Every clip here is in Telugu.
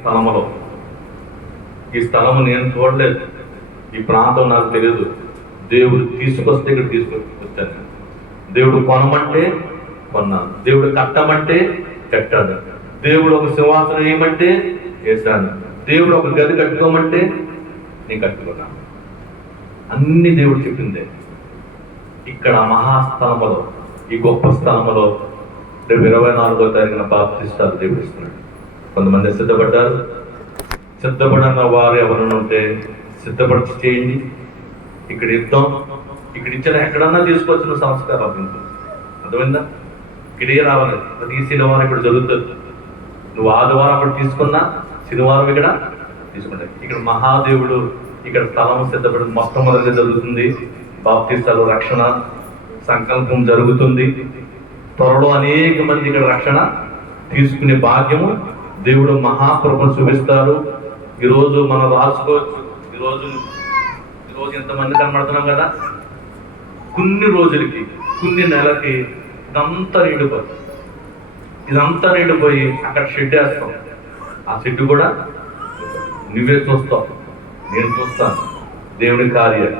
స్థలములో, ఈ స్థలము నేను చూడలేదు, ఈ ప్రాంతం నాకు తెలియదు. దేవుడు తీసుకొస్తే ఇక్కడ తీసుకొచ్చాను. దేవుడు కొనమంటే కొన్నాను, దేవుడు కట్టమంటే కట్టాడు, దేవుడు ఒక సింహాసనం వేయమంటే వేశాను, దేవుడు ఒక గది కట్టుకోమంటే నేను కట్టుకున్నాను. అన్ని దేవుడు చెప్పిందే. ఇక్కడ మహాస్థలములో, ఈ గొప్ప స్థలములో రేపు 24వ తారీఖున బాప్తిస్తాలు దేవుడు ఇస్తున్నాడు. కొంతమంది సిద్ధపడ్డారు. సిద్ధపడిన వారు ఎవరైనా ఉంటే సిద్ధపడి చేయండి. ఇక్కడ యుద్ధం, ఇక్కడ ఇచ్చిన ఎక్కడన్నా తీసుకొచ్చిన సంస్కారం ఇంట్లో అర్థమైందా? ఇక్కడే రావాలి. ప్రతి శనివారం ఇక్కడ జరుగుతుంది. నువ్వు ఆదివారం అక్కడ తీసుకున్నా శనివారం ఇక్కడ తీసుకుంటాయి. ఇక్కడ మహాదేవుడు ఇక్కడ స్థలం సిద్ధపడి మొట్టమొదటి జరుగుతుంది. బాప్తిస్తాలు రక్షణ సంకల్పం జరుగుతుంది. త్వరలో అనేక మంది ఇక్కడ రక్షణ తీసుకునే భాగ్యము దేవుడు మహాకృపను చూపిస్తారు. ఈరోజు మనం రాసుకోవచ్చు. ఈరోజు ఎంతమంది కనబడుతున్నాం కదా, కొన్ని రోజులకి కొన్ని నెలకి ఇదంతా నిండిపోయి అక్కడ షెడ్ వేస్తాం. ఆ షెడ్ కూడా నువ్వే చూస్తావు, నేను చూస్తాను. దేవుని కార్యం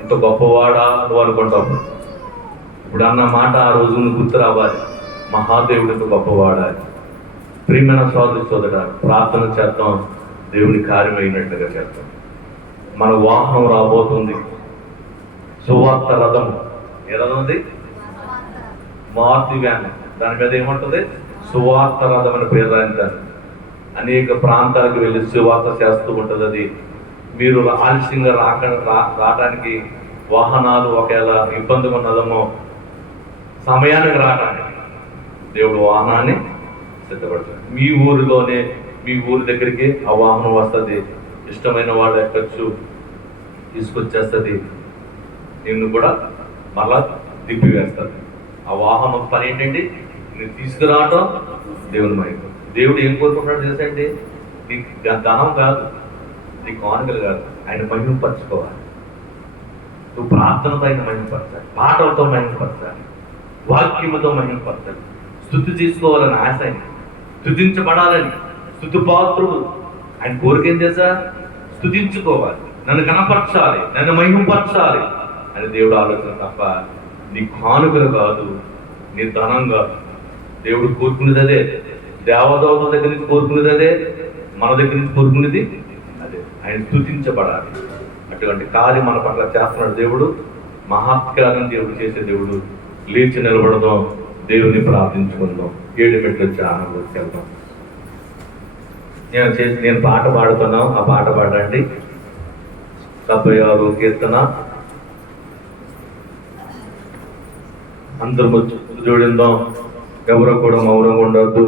ఎంత గొప్పవాడా నువ్వు అనుకుంటావు. ఇప్పుడు అన్న మాట ఆ రోజు నువ్వు గుర్తు రావాలి. మహాదేవుడు ఎంత గొప్పవాడా. ప్రియమైన సోదరుడా, ప్రార్థన చేద్దాం, దేవుని కార్యం అయినట్లుగా చేద్దాం. మన వాహనం రాబోతుంది, సువార్త రథం. ఏ రథం ఉంది? మారుతి వ్యాన్. దాని మీద ఏమంటుంది? సువార్త రథం అని పేరు రాయించాలి. అనేక ప్రాంతాలకు వెళ్ళి సువార్త చేస్తూ ఉంటుంది. అది మీరు ఆలస్యంగా రావడానికి వాహనాలు ఒకవేళ ఇబ్బంది ఉన్నదేమో, సమయానికి రావడానికి దేవుడు వాహనాన్ని సిద్ధపడతాడు. మీ ఊరిలోనే, మీ ఊరి దగ్గరికి ఆ వాహనం వస్తుంది. ఇష్టమైన వాళ్ళు ఎక్కచ్చు, తీసుకొచ్చేస్తుంది. నిన్ను కూడా మళ్ళా దిప్పి వేస్తుంది. ఆ వాహనం పని ఏంటండి? నేను తీసుకురావటం దేవుని మహిమ. దేవుడు ఏం కోరుకుంటున్నాడు తెలుసండి? నీకు ధనం కాదు, నీ కానుకలు కాదు, ఆయన మహిమపరచుకోవాలి. నువ్వు ప్రార్థనతో ఆయన మహిమపరచాలి, పాటలతో మహిమపరచాలి, వాక్యముతో మహిమపరచాలి. స్తుతి తీసుకోవాలని ఆశ, ఆయన స్తుతించబడాలని. స్తుతి పాత్రుడు ఆయన కోరిక ఏం చేశా? స్తుతించుకోవాలి, నన్ను కనపరచాలి, నన్ను మహిమపరచాలి అని దేవుడు ఆలోచన తప్ప నీ కానుకలు కాదు, నీ ధనం కాదు. దేవుడు కోరుకునేది అదే. దేవదూతల దగ్గర నుంచి కోరుకునేది అదే, మన దగ్గర నుంచి కోరుకునేది అదే. ఆయన స్తుతించబడాలి. అటువంటి కార్యం మన పట్ల చేస్తున్నాడు దేవుడు. మహత్కారం దేవుడు చేసే దేవుడు. లేచి నిలబడదాం, దేవుని ప్రార్థించుకుందాం. 7 మెట్లు వచ్చి ఆనందం వెళ్దాం. నేను పాట పాడుతున్నాం, ఆ పాట పాడండి. 76వ కీర్తన. అందరూ జోడిందాం. ఎవరో కూడా మౌనంగా ఉండద్దు.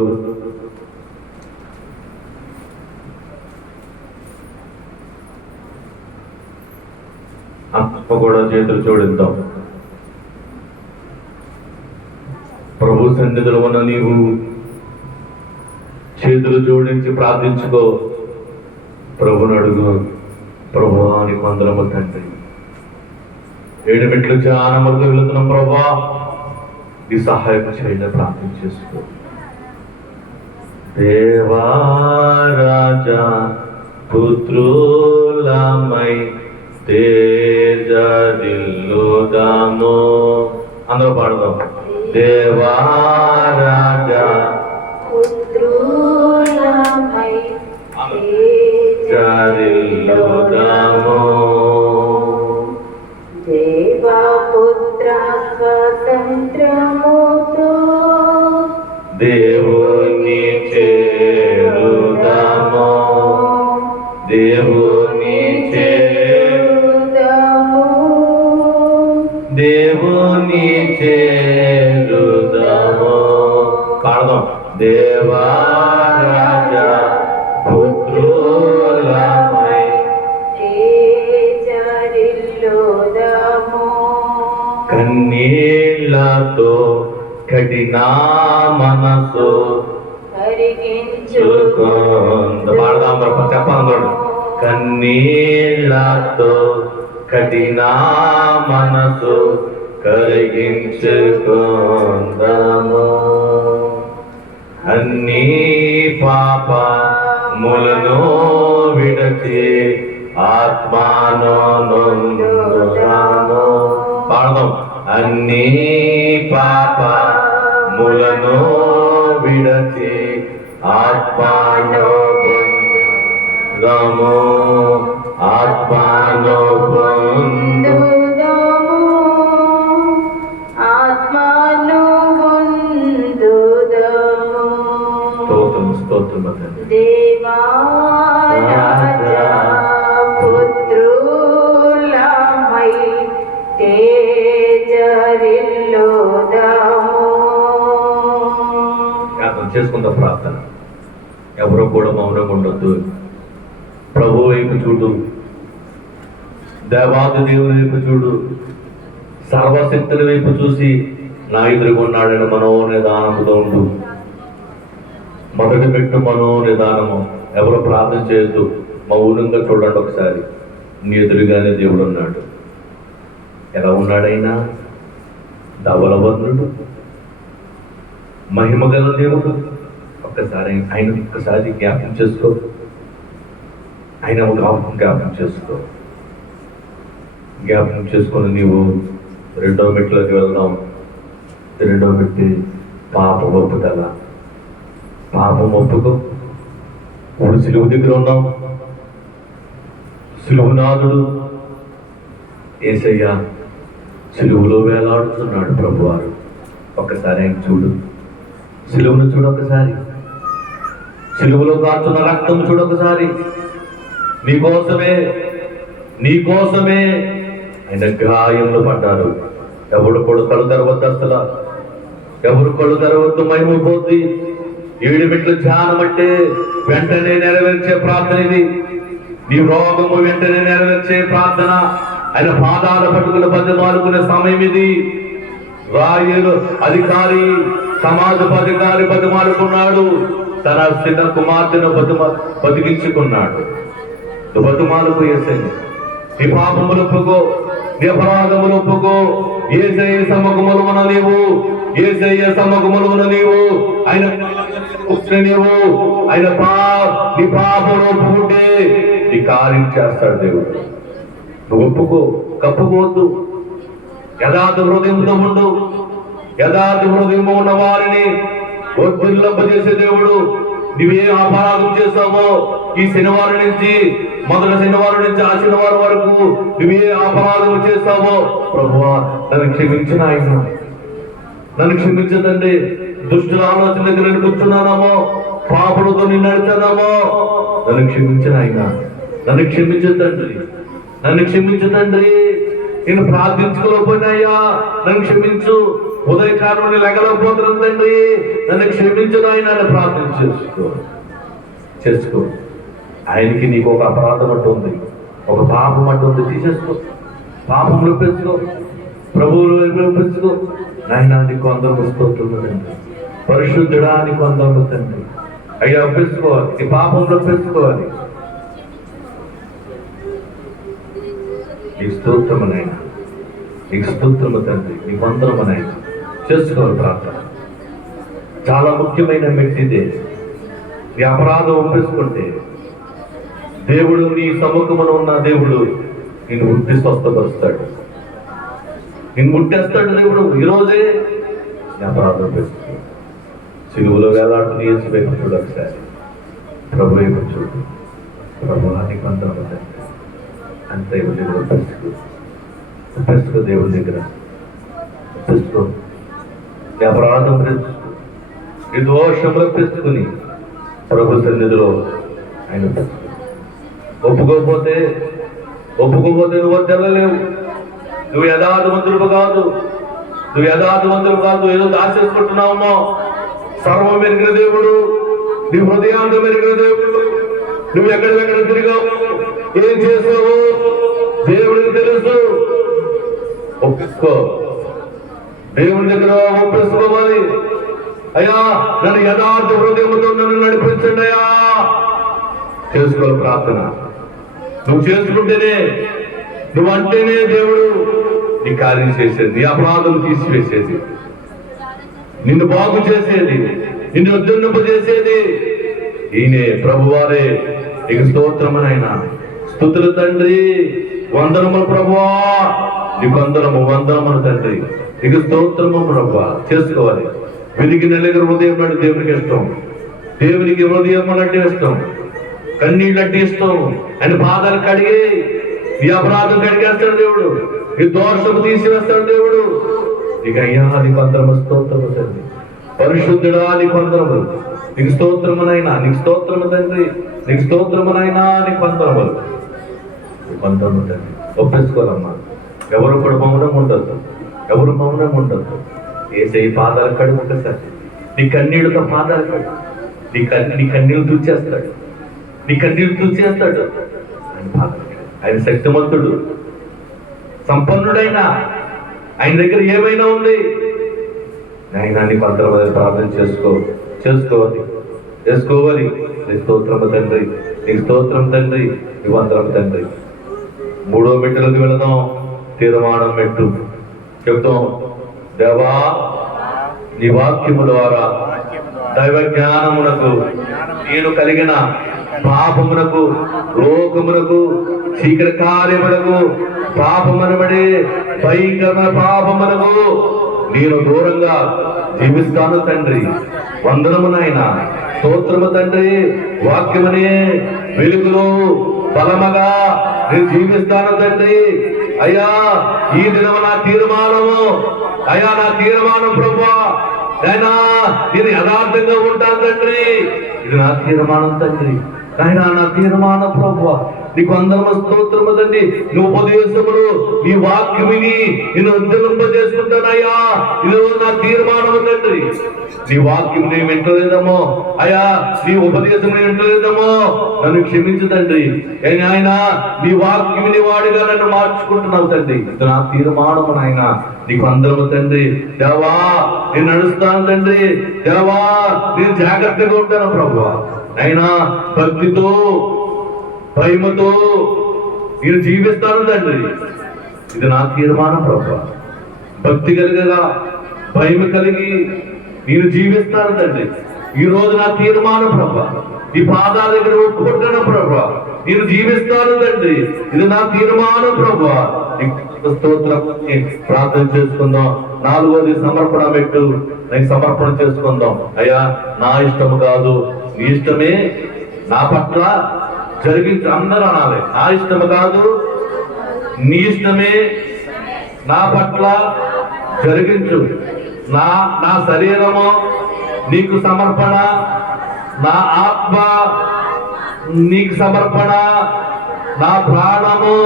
అమ్మ కూడా చేతులు జోడిద్దాం. ప్రభు సన్నిధిలో ఉన్న నీవు చేతులు జోడించి ప్రార్థించుకో. ప్రభుని అడుగు. ప్రభువా నీకు వందనము తండ్రి. 7 మెట్లు చాలా మంది వెళుతున్నాం. ప్రభువా నీ సహాయం చేయండి, ప్రార్థన చేసుకో. దేవా రాజా పుత్రులమై తేజరిల్లుదాము. అందరూ పాడదాం. దేవా రాజా పుత్రులమై తేజరిల్లుదాము. దేవా పుత్ర స్వతంత్రముతో దేవుని చేరుదాము. దేవుని చేరుదాము. దేవుని చేరుదాము. పాడదాం. దేవా రాజా పుత్రులమై తేజరిల్లుదాము. కన్నీళ్లతో కఠిన మనసు పాడదాం. చెప్పండి. కన్నీళ్లతో కఠిన మనసు కరిగించుకుందాము. అన్ని పాప ములను విడచి ఆత్మాను నొందుదాము. పాడదాం. అన్ని పాపములను విడచి ఆత్మాను పొందుదాము. ఆత్మాను పొందుదాము. ఆత్మను పొందుదాము. స్తోత్రం దేవా రాజా పుత్రులమై తేజరిల్లుదాము. చేసుకుందాం ప్రార్థన. ఎవరో కూడా మౌనంగా ఉండొద్దు. ప్రభు వైపు చూడు, దేవాది దేవుని వైపు చూడు, సర్వశక్తుల వైపు చూసి నా ఎదురుగున్నాడని మనోనిదానముతో ఉండు. మొదటి పెట్టు మనోనిదానము. ఎవరో ప్రార్థన చేయొద్దు, మౌనంగా చూడండి. ఒకసారి నీ ఎదురుగానే దేవుడు ఉన్నాడు. ఎలా ఉన్నాడైనా? ధవలవర్ణుడు, మహిమగల దేవుడు. ఒక్కసారి ఆయన ఒక్కసారి జ్ఞాపకం చేసుకో. ఆయన జ్ఞాపకం చేసుకో. జ్ఞాపకం చేసుకొని నీవు రెండో మెట్లోకి వెళ్దాం. రెండో మెట్టి పాపం ఒప్పుదల. పాపం ఒప్పుకో. ఇప్పుడు సిలువు దగ్గర ఉన్నాం. సిలువునాథుడు యేసయ్య సిలువులో వేలాడుతున్నాడు ప్రభువారు. ఒక్కసారి ఆయన చూడు. సిలువును చూడొకసారి. సిలువులో కాచున్న రక్తం చూడొకసారి. నీకోసమే ఆయన గాయంలో పడ్డారు. ఎవడు కళ్ళు తెరవద్దు. అసలు ఎవరు కళ్ళు తెరవద్దు. మైమూపోద్ది. 7 మెట్ల ధ్యానం అంటే వెంటనే నెరవేర్చే ప్రార్థన ఇది. నీ రోగము వెంటనే నెరవేర్చే ప్రార్థన. ఆయన పాదాల పట్టుకుని బతిమాలుకునే సమయం ఇది. రాయులు అధికారి, సమాజపు అధికారి బతిమాలుకున్నాడు. తన చిన్న కుమార్తెను బతికించుకున్నాడు. బతిమాలకు యేసయ్య. నీ పాపములు ఒప్పుకో, నీ అపరాధములు ఒప్పుకో. యేసయ్య సమ్మగుములున నీవు, యేసయ్య సమ్మగుములున నీవు ఆయన నీవు ఆయన నీ పాపములు ఒప్పుకుంటే నీ కార్యం చేస్తాడు దేవుడు. నువ్వు ఒప్పుకో, కప్పుకోవద్దు. యథార్థ హృదయంతో ఉండు. యథార్థ హృదయము ఉన్న వారిని వర్ధిల్లింపజేసే దేవుడు. నువ్వే అపరాధం చేస్తావో ఈ శనివారం నుంచి, మొదటి శనివారం నుంచి ఆ శనివారం వరకు నువ్వే అపరాధం చేస్తావో, ప్రభువా నన్ను క్షమించిన ఆయన, నన్ను క్షమించదండి. దుష్టుల ఆలోచన దగ్గర నేను కూర్చున్నానేమో, పాపలతో నిన్ను నడిచానేమో, నన్ను క్షమించిన ఆయన, నన్ను క్షమించదండి, నన్ను క్షమించదండి. నేను ప్రార్థించుకోలేకపోయినాయ్యా, నన్ను క్షమించు. ఉదయకాలం లెగలేకపోతున్నాను తండ్రి, నన్ను క్షమించను ఆయన. ప్రార్థన చేసుకో. ఆయనకి నీకు ఒక అపరాధం అంటూ ఉంది, ఒక పాపం అంటూ ఉంది. తీసేసుకో. పాపం ఒప్పించుకో, ప్రభువులు ఒప్పించుకో. నాయన నీకు అందరూ స్తోత్రములండి. పరిశుద్ధుడా నీకు అందరూ తండ్రి. అయ్యా ఒప్పించుకోవాలి, నీ పాపం ఒప్పించుకోవాలి. నీకు స్తోత్రమునైనా, నీకు స్తోత్రము తండ్రి, నీకు వందనమునైనా. చేసుకోవాలి ప్రార్థన. చాలా ముఖ్యమైన మెట్టిదే. నీ అపరాధం ఒప్పేసుకుంటే దేవుడు, నీ సముఖమున ఉన్న దేవుడు నిన్ను ముట్టి స్వస్థపరుస్తాడు, నిన్ను ముట్టేస్తాడు దేవుడు. ఈరోజే నీ అపరాధం ఒప్పేసుకో. సిలువలో వేలాడుతున్న యేసు వైపు చూడు ఒకసారి. ప్రభు వైపు చూడు. ప్రభు నీకు వందనము తండ్రి. అంతే దేవుడు ఒప్పేసుకో. దేవుడి దగ్గర ఒప్పేసుకో. నీ అపరాధం ఒప్పేసుకో. నీ దోషములు ఒప్పేసుకుని ప్రభు సన్నిధిలో ఆయన ఒప్పుకోకపోతే నువ్వు వద్దలేవు. నువ్వు యథార్థవంతుడు కాదు. ఏదో దాచేసుకుంటున్నావమ్మో. సర్వం మెరిగిన దేవుడు, నీ హృదయాన్ని మెరిగిన దేవుడు. నువ్వు ఎక్కడెక్కడ తిరిగావు, ఏం చేసావు దేవుడికి తెలుసు. ఒప్పుకో. దేవుడి దగ్గర ఒప్పేసుకోవాలి. అయ్యా నన్ను యథార్థ హృదయంతో నన్ను నడిపించండి అయ్యా. చేసుకోవాలి ప్రార్థన. నువ్వు చేసుకుంటేనే, నువ్వు అంటేనే దేవుడు నీ కార్యం చేసేది, నీ అపరాధం తీసివేసేది, నిన్ను బాగు చేసేది, నిన్ను ఉద్ధరింపజేసేది. ఈయనే ప్రభువారే. నీకు స్తోత్రమునైనా. స్తుతులు తండ్రి, వందనములు ప్రభువా, నీకు వందనములు తండ్రి. నీకు స్తోత్రము ప్రభువా. చేసుకోవాలి. వెలిగి నెలగర హృదయం అంటే దేవునికి ఇష్టం. దేవునికి హృదయం అంటే ఇష్టం. కన్నీళ్ళు అంటే ఇష్టం. ఆయన పాదాలు కడిగి నీ అపరాధం కడిగేస్తాడు దేవుడు. నీ దోషము తీసివేస్తాడు దేవుడు. నీకు అయ్యా నీకు అందరము స్తోత్రము తండ్రి. పరిశుద్ధుడా నీకు అందరము. నీకు స్తోత్రమునైనా. నీకు స్తోత్రము తండ్రి. నీకు స్తోత్రమునైనా. నీకు అందరములు తండ్రి. ఒప్పేసుకోవాలమ్మా. ఎవరు కూడా మౌనం ఉండద్దు. ఎవరు మౌనం ఉండద్దు. ఏసయ్య పాదాలు కడుగు ఒకసారి. నీ కన్నీళ్ళతో పాదాలు కడుగు. నీ కన్నీళ్ళు తుడిచేస్తాడు. నీ కన్నీళ్ళు తుడిచేస్తాడు. ఆయన శక్తిమంతుడు, సంపన్నుడైనా. ఆయన దగ్గర ఏమైనా ఉంది. ఆయన నీకు అందరం ప్రార్థన చేసుకోవాలి. నీ స్తోత్రము తండ్రి. నీకు స్తోత్రం తండ్రి. నీకు అందరం తండ్రి. 3వ మెట్టులకు వెళదాం. తీర్మానం మెట్టు చెప్తాం. దేవా, నీ వాక్యము ద్వారా దైవ జ్ఞానమునకు నేను కలిగిన పాపమునకు, లోకమునకు, చీకటి కార్యములకు, పాపమనబడే భయంకరమైన పాపమునకు నేను దూరంగా జీవిస్తాను తండ్రి. వందనమునైనా. స్తోత్రము తండ్రి. వాక్యమనే వెలుగులో బలముగా నేను జీవిస్తాను తండ్రి. అయ్యా, ఈ దినము నా తీర్మానము. అయ్యా, నా తీర్మానం ప్రభువా. అయినా నేను యథార్థంగా ఉంటాను తండ్రి. ఇది నా తీర్మానం తండ్రి. అయినా నా తీర్మానం ప్రభువా. నీకు అందరము స్తోత్రము తండ్రి. నీ ఉపదేశములు, నీ వాక్యం విని నేను ఉద్యమింపజేసుకుంటానయ్యా. ఇది నా తీర్మానము తండ్రి. నీ వాక్యం నేను వింటలేదమో అయ్యా, నీ ఉపదేశం నేను వింటలేదమో నన్ను క్షమించు తండ్రి. ఆయన నీ వాక్యం విని వాడిగా నన్ను మార్చుకుంటున్నావు తండ్రి. ఇది నా తీర్మానము నాయన. నీకు అందరము తండ్రి. దేవా, నేను నడుస్తాను తండ్రి. దేవా, నేను జాగ్రత్తగా ఉంటాను ప్రభువా. అయినా భక్తితో, భయముతో నేను జీవిస్తాను తండ్రి. ఇది నా తీర్మానం ప్రభువా. భక్తి కలిగగా, భయం కలిగి నేను జీవిస్తాను తండ్రి. ఈ రోజు నా తీర్మానం ప్రభువా. ఈ పాదాల దగ్గర ఒప్పుకుంటాను ప్రభువా. నేను జీవిస్తాను తండ్రి. ఇది నా తీర్మానం ప్రభువా. స్తోత్రం. ప్రార్థన చేసుకుందాం. 4వది సమర్పణ పెట్టు. నేను సమర్పణ చేసుకుందాం. అయ్యా, నా ఇష్టము కాదు, నీ ఇష్టమే నా పట్ల జరిగించు. అందరూ అనాలి. నా ఇష్టము కాదు, నీ ఇష్టమే నా పట్ల జరిగించు. నా శరీరము నీకు సమర్పణ, నా ఆత్మ నీకు సమర్పణ, నా ప్రాణము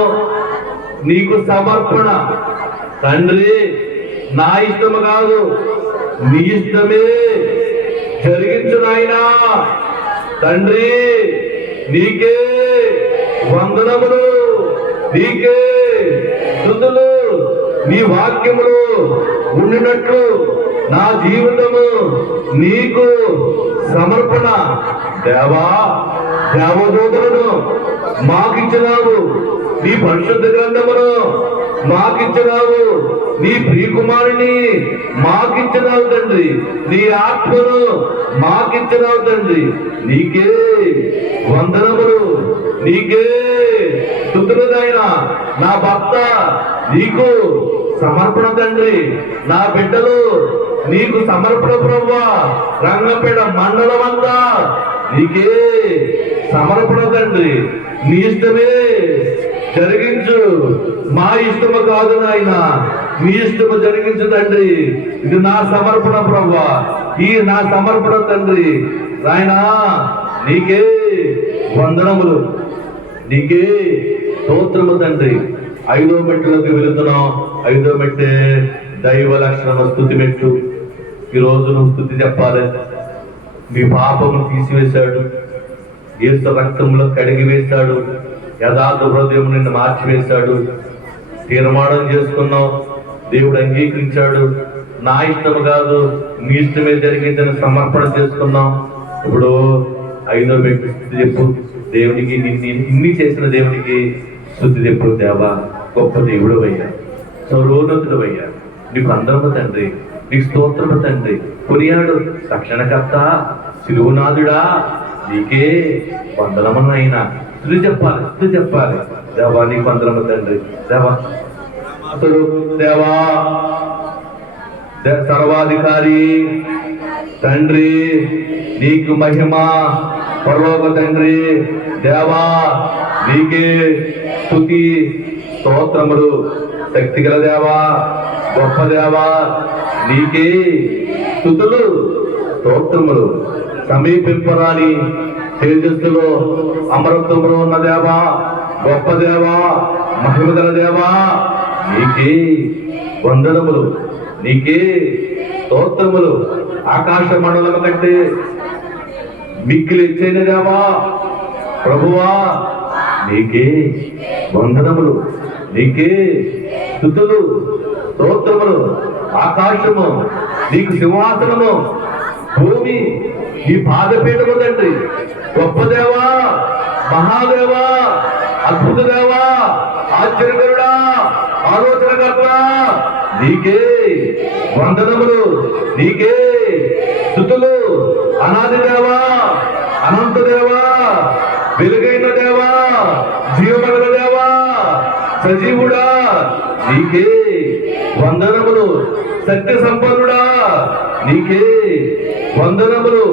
నీకు సమర్పణ తండ్రి. నా ఇష్టము కాదు, నీ ఇష్టమే జరిగించు నాయనా. తండ్రి, నీకే వందనములు, నీకే స్తుతులు. నీ వాక్యములు ఉండినట్లు నా జీవితము నీకు సమర్పణ. దేవా, దేవదూతలను మాకిచ్చినావు. నీ పరిశుద్ధ గ్రంథమును మాకిచ్చినావు. నీ ప్రియకుమారుని మాకిచ్చినావు తండ్రి. నీ ఆత్మను మాకిచ్చినావు తండ్రి. నీకే వందనములు, నీకే స్తుతులు నాయనా. నా భర్త నీకు సమర్పణ తండ్రి. నా బిడ్డలు నీకు సమర్పణ ప్రభువా. రంగపేట మండలం అంతా నీకే సమర్పణ తండ్రి. నీ ఇష్టమే జరిగించు. మా ఇష్టము కాదు నాయన, నీ ఇష్టము జరిగించు తండ్రి. ఇది నా సమర్పణ ప్రభువా. ఈ నా సమర్పణ తండ్రి. నాయనా, నీకే వందనములు, నీకే స్తోత్రము తండ్రి. 5వ మెట్టులోకి వెళుతున్నాం. 5వ మెట్టే దైవ లక్షణ స్తుతి మెట్టు. ఈరోజు నువ్వు స్తుతి చెప్పాలి. మీ పాపము తీసివేశాడు, యేసు రక్తంలో కడిగి వేశాడు, యథార్థ హృదయం నిన్ను మార్చివేశాడు. తీర్మానం చేసుకున్నావు, దేవుడు అంగీకరించాడు. నా ఇష్టము కాదు, మీ ఇష్టమే జరిగిందని సమర్పణ చేసుకున్నాం. ఇప్పుడు 5వ మెట్టు స్తుతి చెప్పు. దేవునికి ఇన్ని చేసిన దేవునికి స్తుతి చెప్పు. దేవా, గొప్ప దేవుడు అయ్యా, సర్వోన్నతుడు అయ్యా, నీకు అందరము తండ్రి, నీకు స్తోత్రము తండ్రి. కొనియాడు రక్షణకర్త, శిలువనాథుడా, నీకే వందనము నాయన. స్థుతి చెప్పాలి. దేవా నీకు వందనము తండ్రి. దేవా అతడు దేవా సర్వాధికారి తండ్రి, నీకు మహిమ. పరలోక తండ్రి దేవా నీకే స్తుతి స్తోత్రములు. శక్తిగల దేవా, గొప్ప దేవా, నీకే స్తుతులు స్తోత్రములు. సమీపింపరాని తేజస్సులో అమరత్వంలో ఉన్న దేవా, గొప్ప దేవా, మహిమగల దేవా, నీకే వందనములు, నీకే స్తోత్రములు. ఆకాశ మండలం కంటే మిక్కిలి ఇచ్చైన దేవా ప్రభువా, నీకే వందనములు, నీకే స్తుతులు స్తోత్రములు. ఆకాశము నీకు సింహాసనము, భూమి నీ పాదపీఠము తండ్రి. గొప్ప దేవా, మహాదేవా, అద్భుత దేవా, ఆశ్చర్యకరుడా, ఆలోచనకర్త, నీకే వందనములు, నీకే స్తుతులు. అనాది దేవా, అనంత దేవా, వెలుగైన దేవా, జీవగల దేవా, సజీవుడా, నీకే వందనములు. సత్య సంపన్నుడా, నీకే వందనములు.